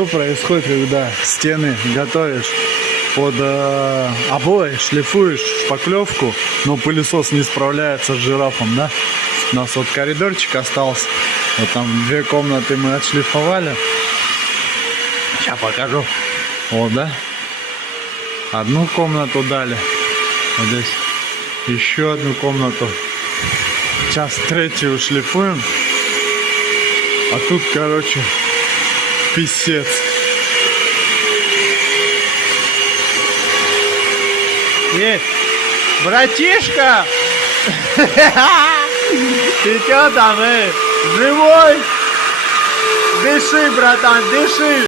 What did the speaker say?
Что происходит, когда стены готовишь под обои, шлифуешь шпаклевку, но пылесос не справляется с жирафом, да? У нас вот коридорчик остался. Вот там 2 комнаты мы отшлифовали. Сейчас покажу. Вот, да? Одну комнату дали. Вот здесь еще одну комнату. Сейчас 3-ю шлифуем. А тут, короче, писец. Есть! Братишка! Ты чё там, Живой? Дыши, братан, дыши!